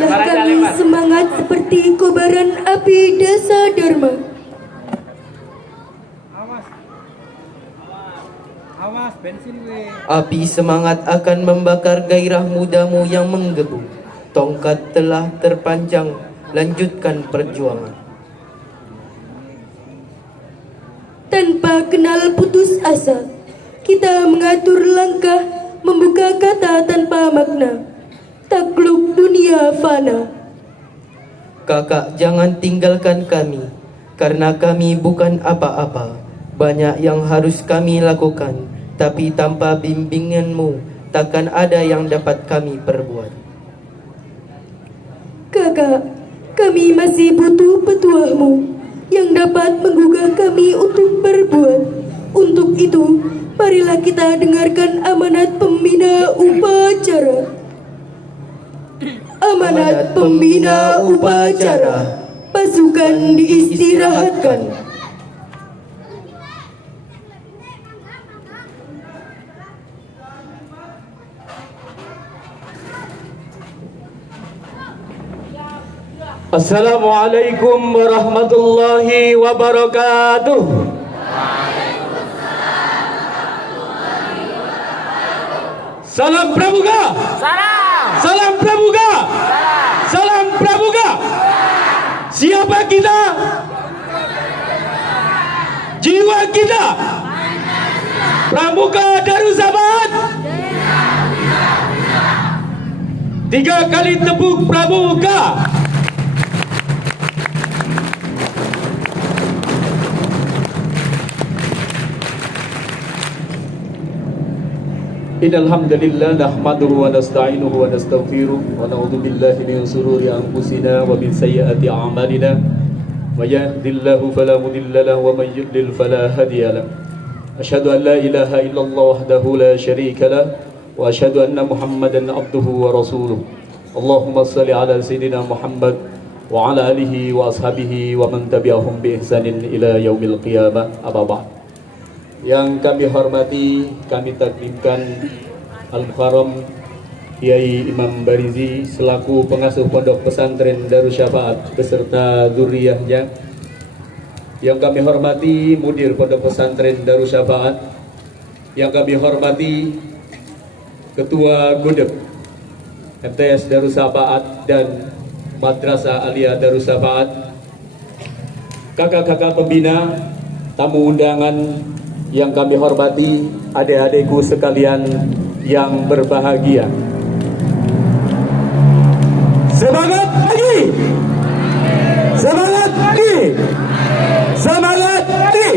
Berilah kami semangat seperti kobaran api Dasa Dharma. Awas bensin we. Api semangat akan membakar gairah mudamu yang menggebu. Tongkat telah terpanjang, lanjutkan perjuangan. Tanpa kenal putus asa, kita mengatur langkah, membuka kata tanpa makna. Takluk dunia fana. Kakak jangan tinggalkan kami, karena kami bukan apa-apa. Banyak yang harus kami lakukan, tapi tanpa bimbinganmu, takkan ada yang dapat kami perbuat. Kakak, kami masih butuh petuahmu yang dapat menggugah kami untuk berbuat. Untuk itu, marilah kita dengarkan amanat pembina upacara. Amanat pembina upacara. Pasukan diistirahatkan. Assalamualaikum warahmatullahi wabarakatuh. Salam Pramuka. Salam Pramuka. Salam Pramuka. Siapa kita? Jiwa kita. Pramuka Darussafaat. 3 kali tepuk Pramuka. Innal hamdalillah nahmaduhu wa nasta'inuhu wa nastaghfiruh wa na'udzu billahi min shururi anfusina wa min sayyiati a'malina may yahdihillahu fala mudilla lahu wa may yudlil fala hadiya lahu asyhadu an la ilaha illallah wahdahu la syarika lahu wa asyhadu anna muhammadan abduhu wa rasuluh. Allahumma shalli ala sayyidina Muhammad wa ala alihi wa ashabihi wa man tabi'ahum bi ihsanin ila yaumil qiyamah. Amma ba'd. Yang kami hormati, kami takdimkan Al-Mukarram Kiai Imam Barizi selaku pengasuh Pondok Pesantren Darussafaat beserta zuriyahnya. Yang kami hormati Mudir Pondok Pesantren Darussafaat. Yang kami hormati Ketua Gudeg MTS Darussafaat dan Madrasah Aliyah Darussafaat, kakak-kakak pembina, tamu undangan yang kami hormati, adik-adikku sekalian yang berbahagia. Semangat lagi! Semangat lagi! Semangat lagi!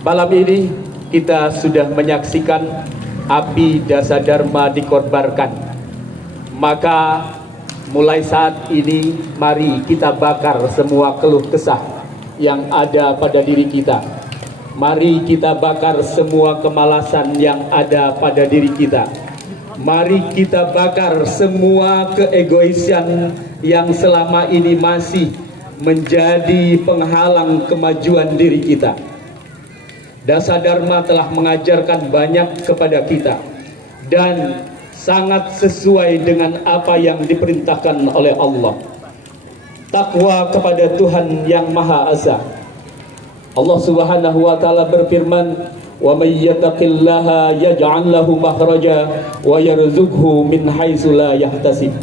Malam ini kita sudah menyaksikan api Dasa Dharma dikorbankan. Maka mulai saat ini mari kita bakar semua keluh kesah yang ada pada diri kita. Mari kita bakar semua kemalasan yang ada pada diri kita. Mari kita bakar semua keegoisan yang selama ini masih menjadi penghalang kemajuan diri kita. Dasa Dharma telah mengajarkan banyak kepada kita dan sangat sesuai dengan apa yang diperintahkan oleh Allah. Takwa kepada Tuhan yang Maha Esa. Allah Subhanahu wa taala berfirman, "Wa may yattaqillaha yaj'al lahu makhraja wa yarzuqhu min haitsu la yahtasib."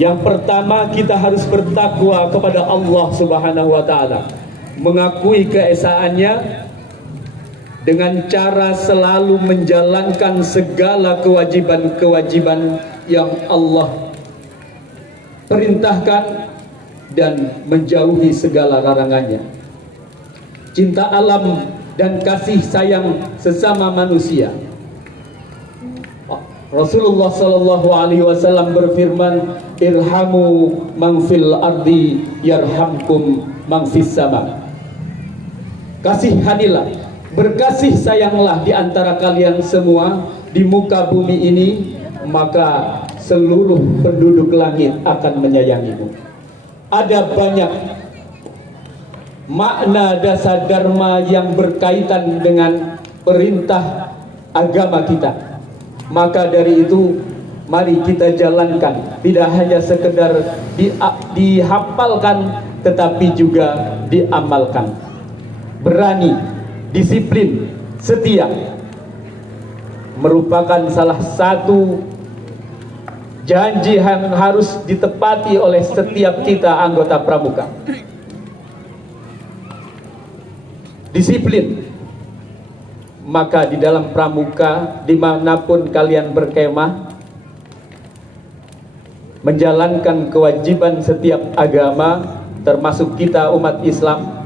Yang pertama, kita harus bertakwa kepada Allah Subhanahu wa taala, mengakui keesaannya dengan cara selalu menjalankan segala kewajiban-kewajiban yang Allah perintahkan dan menjauhi segala larangannya. Cinta alam dan kasih sayang sesama manusia. Rasulullah sallallahu alaihi wasallam berfirman, "Irhamu man fil ardi yarhamkum man fis sama." Kasihanilah, berkasih sayanglah di antara kalian semua di muka bumi ini, maka seluruh penduduk langit akan menyayangimu. Ada banyak makna Dasa Dharma yang berkaitan dengan perintah agama kita. Maka dari itu mari kita jalankan, tidak hanya sekedar dihafalkan tetapi juga diamalkan. Berani, disiplin, setia merupakan salah satu janji yang harus ditepati oleh setiap kita anggota pramuka. Disiplin. Maka di dalam pramuka, dimanapun kalian berkemah, menjalankan kewajiban setiap agama, termasuk kita umat Islam,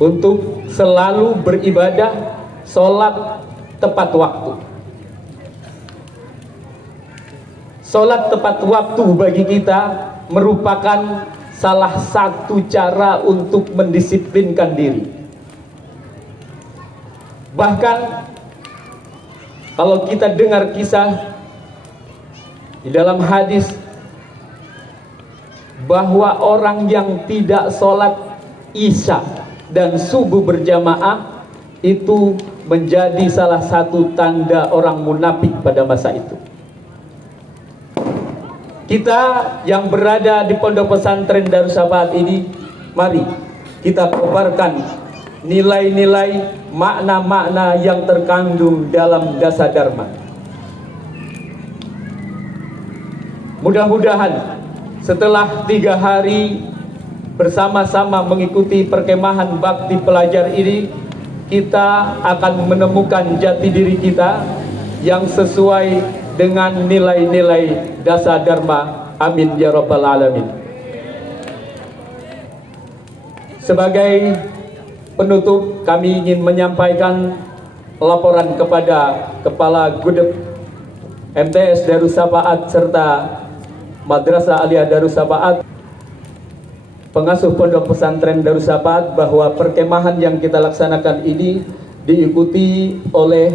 untuk selalu beribadah, sholat tepat waktu. Sholat tepat waktu bagi kita merupakan salah satu cara untuk mendisiplinkan diri. Bahkan kalau kita dengar kisah di dalam hadis bahwa orang yang tidak sholat isya dan subuh berjamaah itu menjadi salah satu tanda orang munafik pada masa itu. Kita yang berada di Pondok Pesantren Darussafaat ini, mari kita kobarkan nilai-nilai, makna-makna yang terkandung dalam Dasa Dharma. Mudah-mudahan setelah 3 hari bersama-sama mengikuti perkemahan bakti pelajar ini, kita akan menemukan jati diri kita yang sesuai dengan nilai-nilai Dasa Dharma. Amin ya rabbal alamin. Sebagai penutup, kami ingin menyampaikan laporan kepada Kepala Gudeg MTS Darussafaat serta Madrasah Aliyah Darussafaat, pengasuh Pondok Pesantren Darussafaat, bahwa perkemahan yang kita laksanakan ini diikuti oleh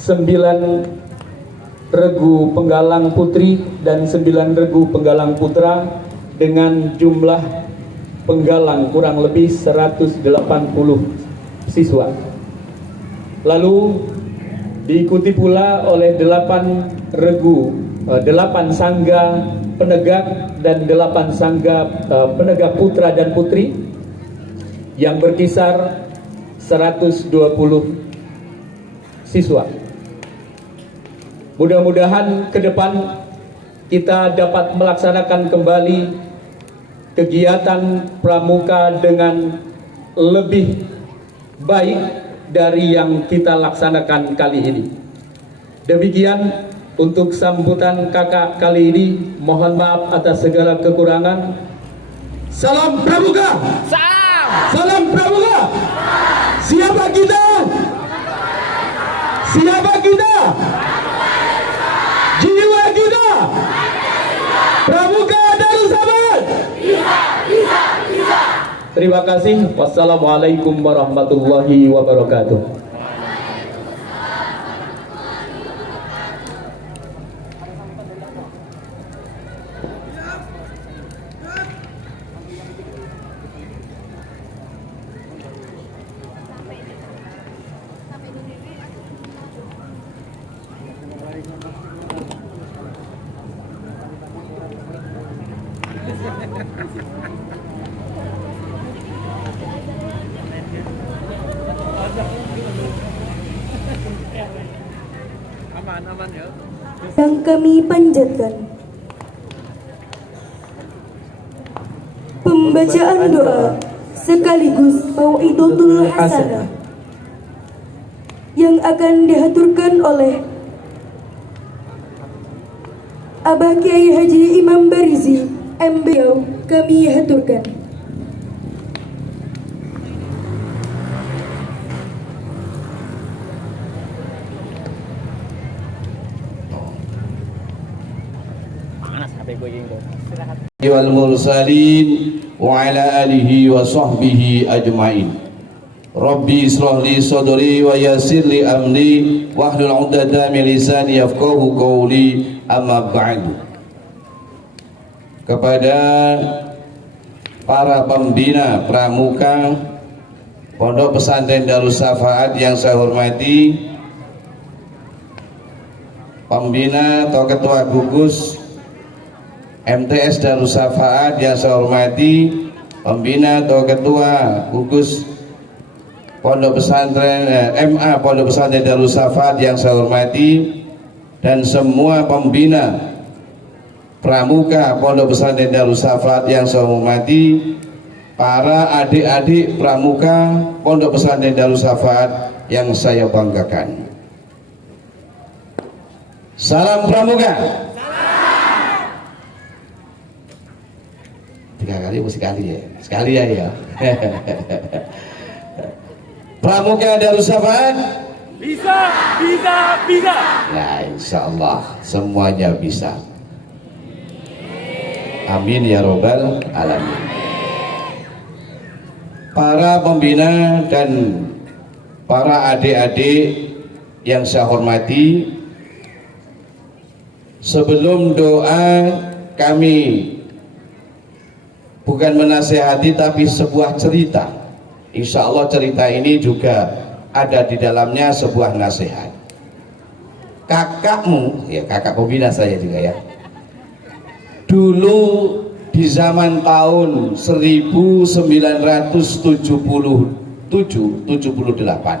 9 regu penggalang putri dan 9 regu penggalang putra dengan jumlah penggalang kurang lebih 180 siswa. Lalu diikuti pula oleh 8 sangga penegak dan 8 sangga penegak putra dan putri yang berkisar 120 siswa. Mudah-mudahan ke depan kita dapat melaksanakan kembali kegiatan pramuka dengan lebih baik dari yang kita laksanakan kali ini. Demikian untuk sambutan kakak kali ini. Mohon maaf atas segala kekurangan. Salam pramuka. Salam pramuka. Siapa kita? Siapa kita? Jiwa kita. Pramuka Darussafaat. Terima kasih. Wassalamualaikum warahmatullahi wabarakatuh. Aman ya. Yang kami panjatkan. Pembacaan doa sekaligus mau'idatul hasanah yang akan dihaturkan oleh Abah Kiai Haji Imam Barizi MBO. Kami haturkan. wal mursalin wa ala alihi wa sahbihi ajmain. Rabbi israh li sadri wa yassir li amri wahlul 'uqdatam min lisani yafqahu qawli. Amma ba'du. Kepada para pembina pramuka Pondok Pesantren Darussafaat yang saya hormati, pembina atau ketua gugus MTS Darussafaat yang saya hormati, pembina atau ketua gugus Pondok Pesantren MA Pondok Pesantren Darussafaat yang saya hormati, dan semua pembina pramuka Pondok Pesantren Darussafaat yang saya hormati, para adik-adik pramuka Pondok Pesantren Darussafaat yang saya banggakan. Salam pramuka. Tiga kali atau sekali ya? Sekali ya. Pramuka Darussafaat Bisa, bisa, bisa. nah insya Allah semuanya bisa. Amin ya robbal alamin. Para pembina dan para adik-adik yang saya hormati, sebelum doa kami bukan menasehati tapi sebuah cerita. Insya Allah cerita ini juga ada di dalamnya sebuah nasihat. Kakakmu, ya kakak pembina saya juga ya, dulu di zaman tahun 1977-78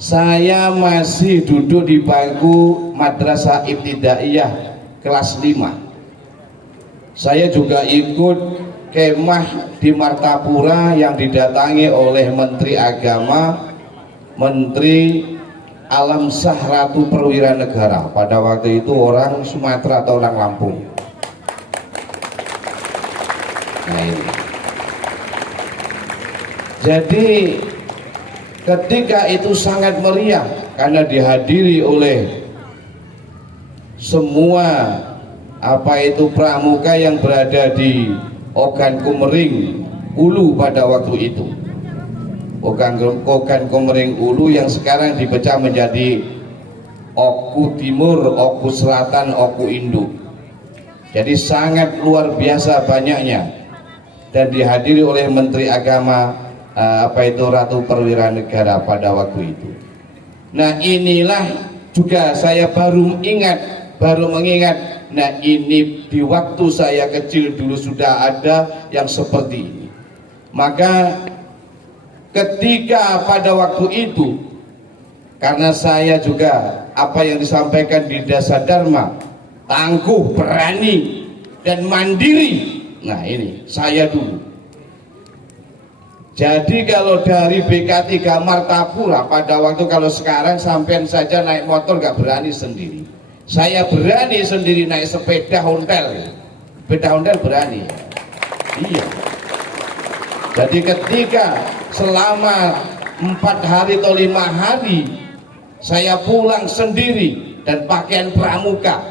saya masih duduk di bangku Madrasah Ibtidaiyah kelas 5. Saya juga ikut kemah di Martapura yang didatangi oleh Menteri Agama, Menteri Alam Sah Ratu Perwira Negara, pada waktu itu orang Sumatera atau orang Lampung. Nah ini. Jadi ketika itu sangat meriah karena dihadiri oleh semua pramuka yang berada di Ogan Komering Ulu pada waktu itu. Ogan Komering Ulu yang sekarang dipecah menjadi Oku Timur, Oku Selatan, Oku Induk. Jadi sangat luar biasa banyaknya, dan dihadiri oleh Menteri Agama Ratu Perwira Negara pada waktu itu. Nah inilah juga saya baru mengingat. Nah ini di waktu saya kecil dulu sudah ada yang seperti ini. Maka ketika pada waktu itu, karena saya juga apa yang disampaikan di Dasar Dharma, tangguh, berani, dan mandiri. Nah ini saya dulu. Jadi kalau dari BK3 Martapura pada waktu, kalau sekarang sampean saja naik motor gak berani sendiri. Saya berani sendiri naik sepeda ontel. Sepeda ontel berani. Iya. Jadi ketika selama 4 hari atau 5 hari saya pulang sendiri dan pakaian pramuka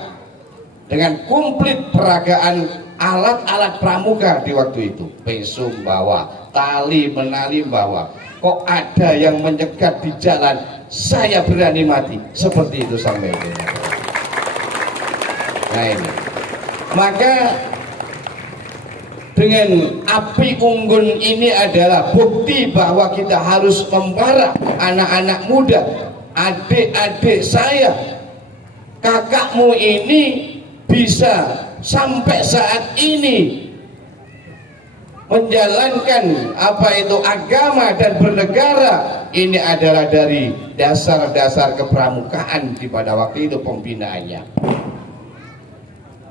dengan komplit peragaan alat-alat pramuka di waktu itu, pesum bawa, tali menali bawa, kok ada yang menyekat di jalan, saya berani mati. Seperti itu sampai ini. Nah ini, maka dengan api unggun ini adalah bukti bahwa kita harus membara anak-anak muda, adik-adik saya, kakakmu ini bisa sampai saat ini menjalankan agama dan bernegara. Ini adalah dari dasar-dasar kepramukaan di pada waktu itu pembinaannya.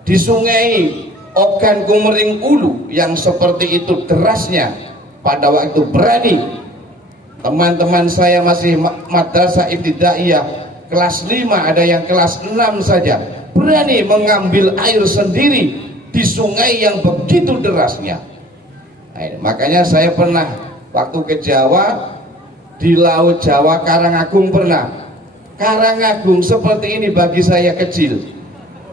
Di sungai Ogan Komering Ulu yang seperti itu derasnya, pada waktu berani teman-teman saya masih Madrasah Ibtidaiyah kelas 5, ada yang kelas 6 saja, berani mengambil air sendiri di sungai yang begitu derasnya. Nah, makanya saya pernah waktu ke Jawa, di Laut Jawa Karangagung pernah. Karangagung seperti ini bagi saya kecil.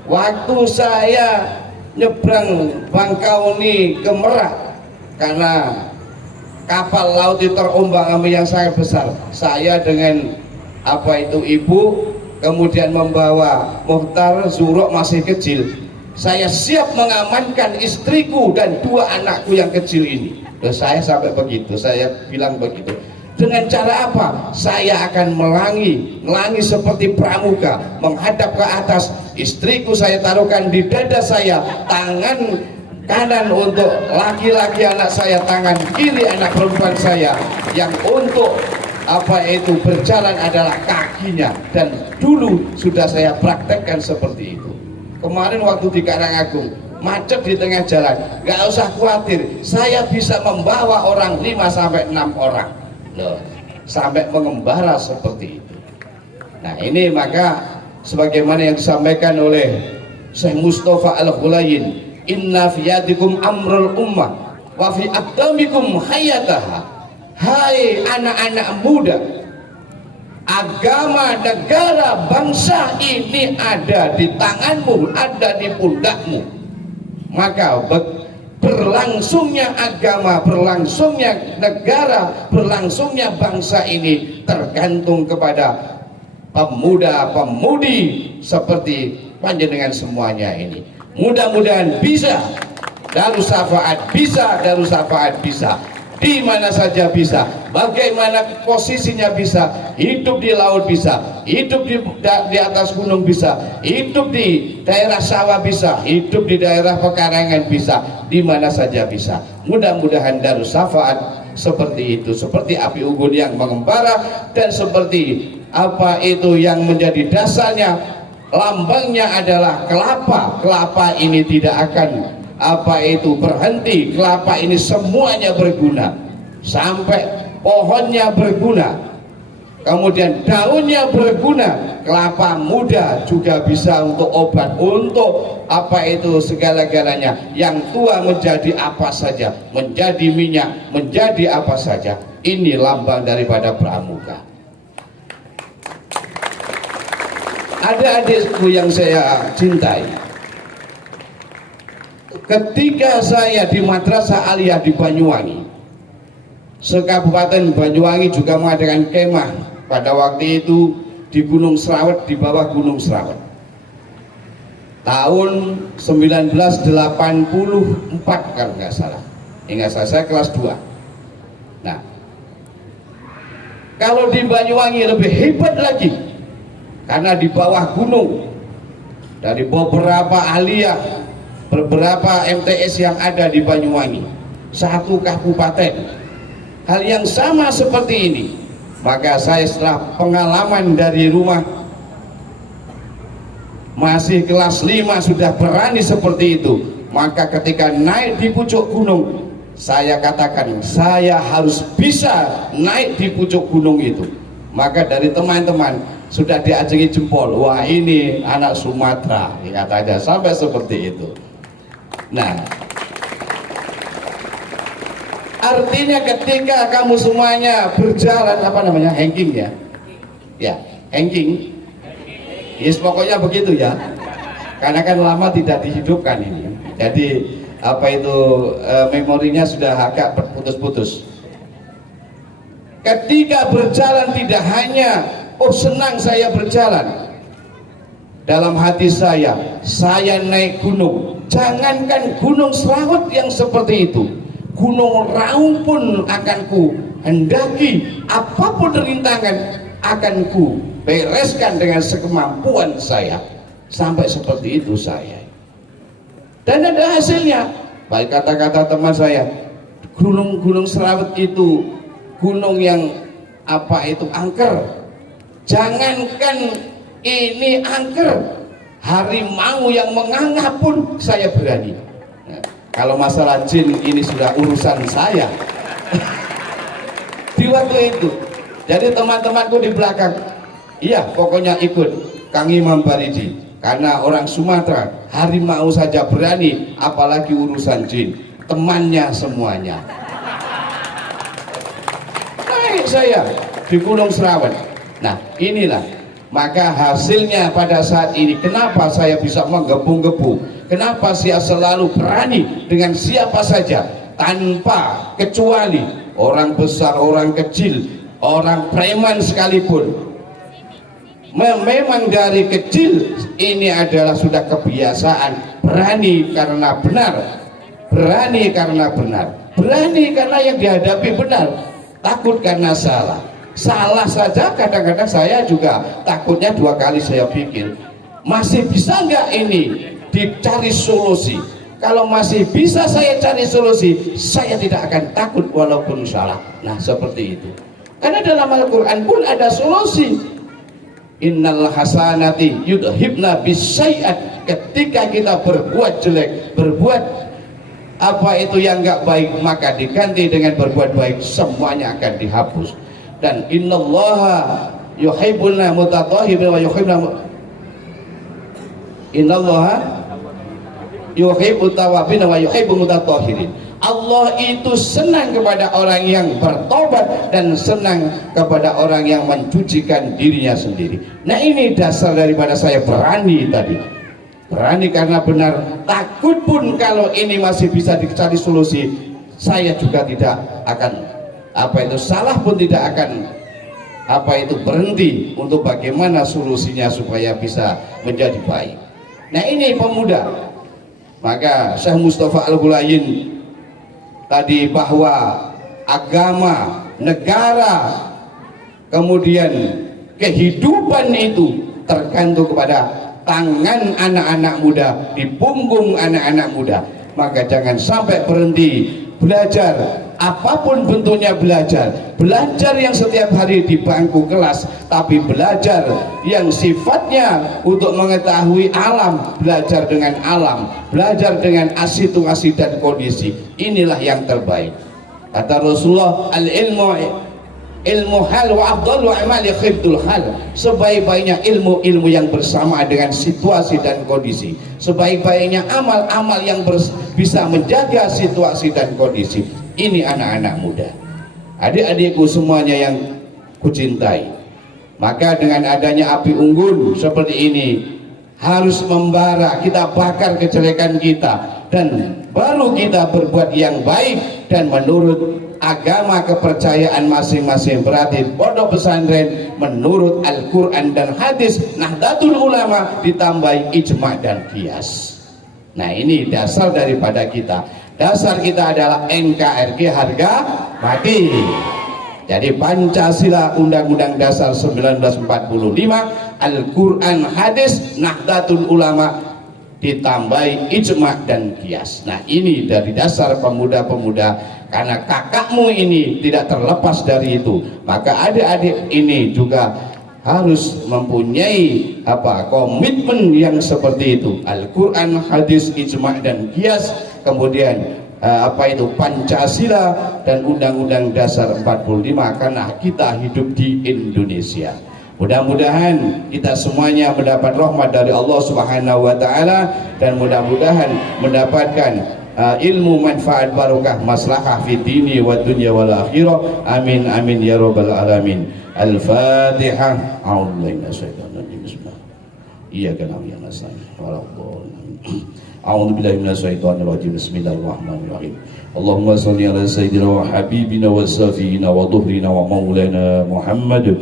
Waktu saya nyebrang Bangkauni ke Merak, karena kapal laut itu terombang-ambing yang sangat besar, saya dengan ibu kemudian membawa Muhtar Zurok masih kecil, saya siap mengamankan istriku dan 2 anakku yang kecil ini. Loh, saya sampai begitu, saya bilang begitu, Dengan cara apa? Saya akan melangi seperti pramuka, menghadap ke atas. Istriku saya taruhkan di dada saya, tangan kanan untuk laki-laki anak saya, tangan kiri anak perempuan saya. Yang untuk berjalan adalah kakinya. Dan dulu sudah saya praktekkan seperti itu. Kemarin waktu di Karangagung, macet di tengah jalan, nggak usah khawatir, saya bisa membawa orang 5-6 orang. Loh, sampai mengembara seperti itu. Nah ini maka sebagaimana yang disampaikan oleh Syekh Mustafa Al-Ghulayin, inna fiyatikum amrul ummah wa fi aqdamikum hayataha. Hai anak-anak muda, agama, negara, bangsa ini ada di tanganmu, ada di pundakmu. Maka berlangsungnya agama, berlangsungnya negara, berlangsungnya bangsa ini tergantung kepada pemuda-pemudi seperti panjenengan semuanya ini. Mudah-mudahan bisa Darus Syafaat, bisa di mana saja bisa, bagaimana posisinya bisa, hidup di laut bisa, hidup di atas gunung bisa, hidup di daerah sawah bisa, hidup di daerah pekarangan bisa, di mana saja bisa. Mudah-mudahan Darus Syafaat seperti itu, seperti api unggun yang mengembara, dan seperti yang menjadi dasarnya, lambangnya adalah kelapa. Kelapa ini tidak akan berhenti. Kelapa ini semuanya berguna, sampai pohonnya berguna, kemudian daunnya berguna. Kelapa muda juga bisa untuk obat, untuk segala-galanya. Yang tua menjadi apa saja, menjadi minyak, menjadi apa saja. Ini lambang daripada pramuka. Ada adikku yang saya cintai, ketika saya di Madrasah Aliyah di Banyuwangi, sekabupaten Banyuwangi juga mengadakan kemah pada waktu itu di Gunung Serawet, di bawah Gunung Serawet, tahun 1984 kalau nggak salah. Ingat saya kelas 2. Nah, kalau di Banyuwangi lebih hebat lagi, karena di bawah gunung, dari beberapa aliyah, beberapa MTS yang ada di Banyuwangi, satu kabupaten, hal yang sama seperti ini. Maka saya setelah pengalaman dari rumah, masih kelas 5 sudah berani seperti itu, maka ketika naik di pucuk gunung, saya katakan saya harus bisa naik di pucuk gunung itu. Maka dari teman-teman sudah diajengi jempol, wah ini anak Sumatera, katanya, sampai seperti itu. Nah, artinya ketika kamu semuanya berjalan, hanging ya, hanging, yes, pokoknya begitu ya, karena kan lama tidak dihidupkan ini, jadi memorinya sudah agak putus-putus. Ketika berjalan tidak hanya senang saya berjalan, dalam hati saya naik gunung. Jangankan Gunung Serawet yang seperti itu, Gunung Raung pun akan ku hendaki, apapun rintangan akan ku bereskan dengan sekemampuan saya. Sampai seperti itu saya. Dan ada hasilnya. Baik kata-kata teman saya, Gunung Serawet itu gunung yang angker. Jangankan ini angker, harimau yang menganga pun saya berani. Nah, kalau masalah jin ini sudah urusan saya. Di waktu itu, jadi teman-temanku di belakang, iya pokoknya ikut Kang Imam Baridi, karena orang Sumatera harimau saja berani, apalagi urusan jin. Temannya semuanya. Naik saya di Gunung Serawet. Nah inilah, maka hasilnya pada saat ini, kenapa saya bisa menggebu-gebu, kenapa saya selalu berani dengan siapa saja, tanpa kecuali orang besar, orang kecil, orang preman sekalipun. Memang dari kecil ini adalah sudah kebiasaan, berani karena benar, berani karena benar, berani karena yang dihadapi benar. takut karena salah. Salah saja kadang-kadang saya juga takutnya 2 kali saya pikir, masih bisa nggak ini dicari solusi. Kalau masih bisa saya cari solusi, saya tidak akan takut walaupun salah. Nah seperti itu, karena dalam Al-Quran pun ada solusi. Innal hasanati yudhibna bisyai'at. Ketika kita berbuat jelek, berbuat apa itu yang nggak baik, maka diganti dengan berbuat baik, semuanya akan dihapus. Dan innallaha yuhibbul mutatahhirin wa innallaha yuhibbut tawwabin wa yuhibbul mutatahhirin. Allah itu senang kepada orang yang bertobat dan senang kepada orang yang mencucikan dirinya sendiri. Nah ini dasar daripada saya berani tadi. Berani karena benar, takut pun kalau ini masih bisa dicari solusi, saya juga tidak akan salah pun tidak akan berhenti untuk bagaimana solusinya supaya bisa menjadi baik. Nah ini pemuda, maka Syekh Mustafa Al-Ghulayin tadi bahwa agama, negara, kemudian kehidupan itu tergantung kepada tangan anak-anak muda, di punggung anak-anak muda. Maka jangan sampai berhenti belajar, apapun bentuknya belajar yang setiap hari di bangku kelas, tapi belajar yang sifatnya untuk mengetahui alam, belajar dengan alam, belajar dengan situasi dan kondisi. Inilah yang terbaik. Kata Rasulullah, ilmu hal wa afdalu amali khifdul hal. Sebaik-baiknya ilmu yang bersama dengan situasi dan kondisi. Sebaik-baiknya amal yang bisa menjaga situasi dan kondisi. Ini anak-anak muda, adik-adikku semuanya yang kucintai. Maka dengan adanya api unggun seperti ini harus membara, kita bakar kejelekan kita, dan baru kita berbuat yang baik dan menurut agama kepercayaan masing-masing. Berarti pondok pesantren menurut Al-Quran dan hadis, Nahdlatul Ulama ditambah ijma' dan qiyas. Nah ini dasar daripada kita. Dasar kita adalah NKRI harga mati. Jadi Pancasila, Undang-Undang Dasar 1945, Al-Quran, hadis, Nahdlatul Ulama ditambah ijma' dan qiyas. Nah ini dari dasar pemuda-pemuda. Karena kakakmu ini tidak terlepas dari itu, maka adik-adik ini juga harus mempunyai komitmen yang seperti itu. Al-Quran, hadis, ijma' dan qiyas, kemudian Pancasila dan Undang-Undang Dasar 45, karena kita hidup di Indonesia. Mudah-mudahan kita semuanya mendapat rahmat dari Allah Subhanahu wa taala, dan mudah-mudahan mendapatkan ilmu manfaat barokah maslahah fi dini wa dunya wal akhirah. Amin amin ya rabbal alamin. Al-Fatihah. A'udzubillahi minasyaitonir rajim. Bismillah. Iyyaka na'budu wa iyyaka nasta'in. A'udzubillahi minasyaitonir rajim. Bismillahirrahmanirrahim. Allahumma shalli ala sayyidina wa habibina wa safina wa dhuhrina wa maulana Muhammad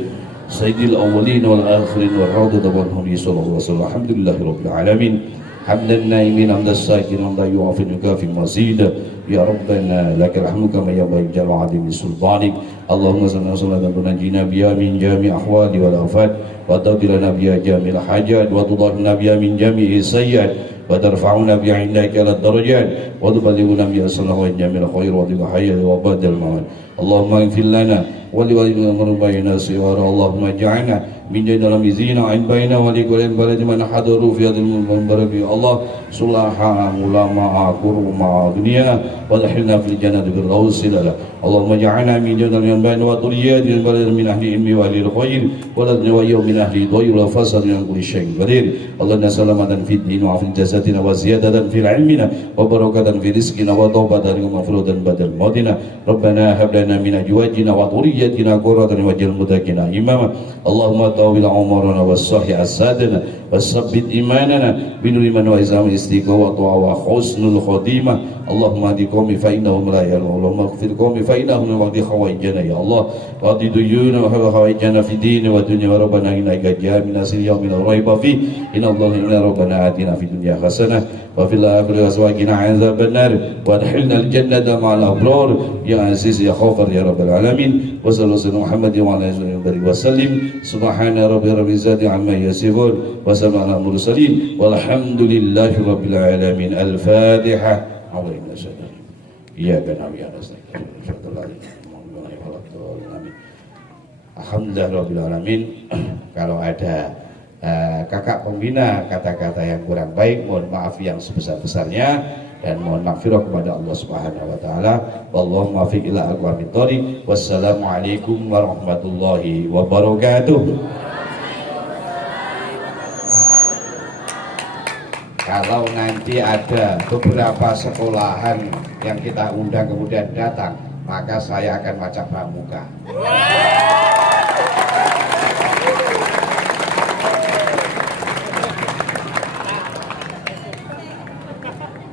sayyidil awwalin wal akhirin wa radada wal hadi sallallahu alaihi wasallam. Alhamdulillahirabbil alamin. Hamdan naimin hamdan sakin hamdan yu'afin yukafi mazid. Ya Rabbana lakal hamdu kama yanbaghi jalal adimi sultanik. Allahumma salli ala sayyidina tunajina biya min jami' ahwali wal afat wa taqilana biya jamil hajat wa tudahna biya min jami'i sayyat wa tarfa'una biya indaka ala darajat wa tuballighuna biya sallallahu jamil khair wa dhil hayat wa badal mawad. Allahumma ighfir lana wa li walidina marbayna siwara. Allahumma ja'alna min dalam izina ain baina wa likulli baladi man hadaru fi hadhil munbarak. Ya Allah, sulaha ulama qurma dunia wa dahilna fil jannati bil rawsilala. Allahumma ja'alna min dalam baina wa turiyati baladi min ahli ilmi wa ahli khair wa ladna wa min ahli dhayr wa fasad min kulli syai'in qadir. Allahumma salamatan fid din wa fil jasadina wa ziyadatan fil ilmina wa barakatan fi rizqina wa tawbatan wa maghfiratan badal mautina. Rabbana hab lana min azwajina wa dhurriyyatina qurratan waj'al muttaqina imama. Allahumma طاول عمرنا والصحي أسادنا وثبت إيماننا بنور من وإزام الاستقامة وحسن الخاتمة. اللهم اهد قومي فإنهم لا يعلمون. اللهم اغفر قومي فإنهم لا يقضي حوائجنا. يا الله واقض ديوننا وحوائجنا في الدين والدنيا. ربنا إنك جاء من أسر يوم لا ريب فيه. إن الله إن ربنا آتنا في الدنيا حسنة وفي الآخرة وقنا عذاب النار وادخلنا الجنة مع الأبرار يا عزيز يا غفار يا رب العالمين وصلى الله على محمد وعلى آله وسلم سبحان ربي رب العزة عما يصفون وسلام على المرسلين والحمد لله رب العالمين. الفاتحة. إياك نعبد وإياك نستعين. Alhamdulillahirrahmanirrahim. Kalau ada kakak pembina kata-kata yang kurang baik, mohon maaf yang sebesar-besarnya dan mohon maghfirah kepada Allah Subhanahu wa taala. Wallahu muwaffiq ila aqwamit thoriq. Wassalamualaikum warahmatullahi wabarakatuh. Kalau nanti ada beberapa sekolahan yang kita undang kemudian datang, maka saya akan baca pramuka.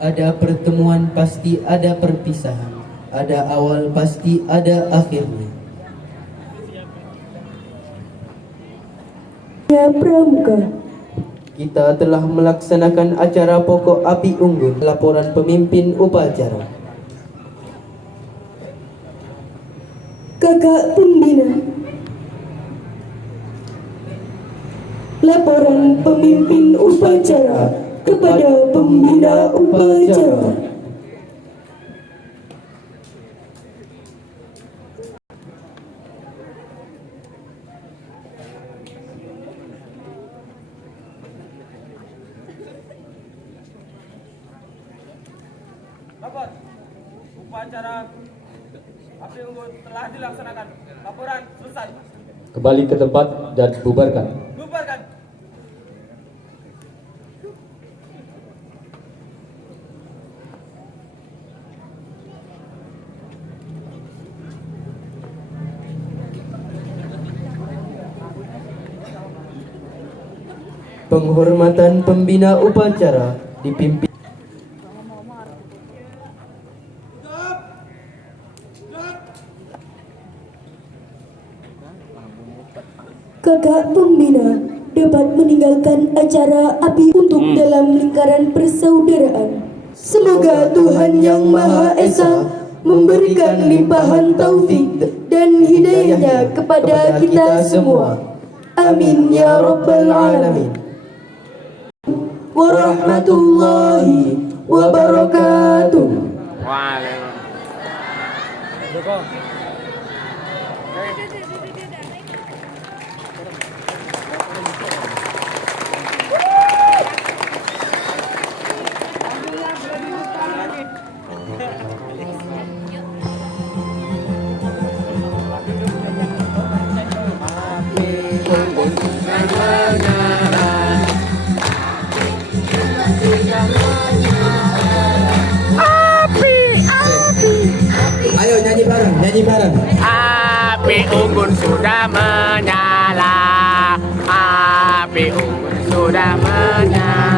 Ada pertemuan pasti ada perpisahan, ada awal pasti ada akhirnya. Ya Pramuka, Kita telah melaksanakan acara pokok api unggun. Laporan pemimpin upacara. Kakak Pembina. Laporan pemimpin upacara kepada pembina upacara. Lapor, upacara api unggun telah dilaksanakan. Laporan selesai. Kembali ke tempat dan bubarkan. Bubarkan. Penghormatan pembina upacara dipimpin Kakak Pembina dapat meninggalkan acara api untuk dalam lingkaran persaudaraan. Semoga Tuhan Yang Maha Esa memberikan limpahan taufik dan hidayahnya kepada kita semua. Amin ya Rabbal Alamin. Warahmatullahi wabarakatuh. Ayo nyanyi bareng, nyanyi bareng. Api unggun sudah menyala. Api unggun sudah menyala.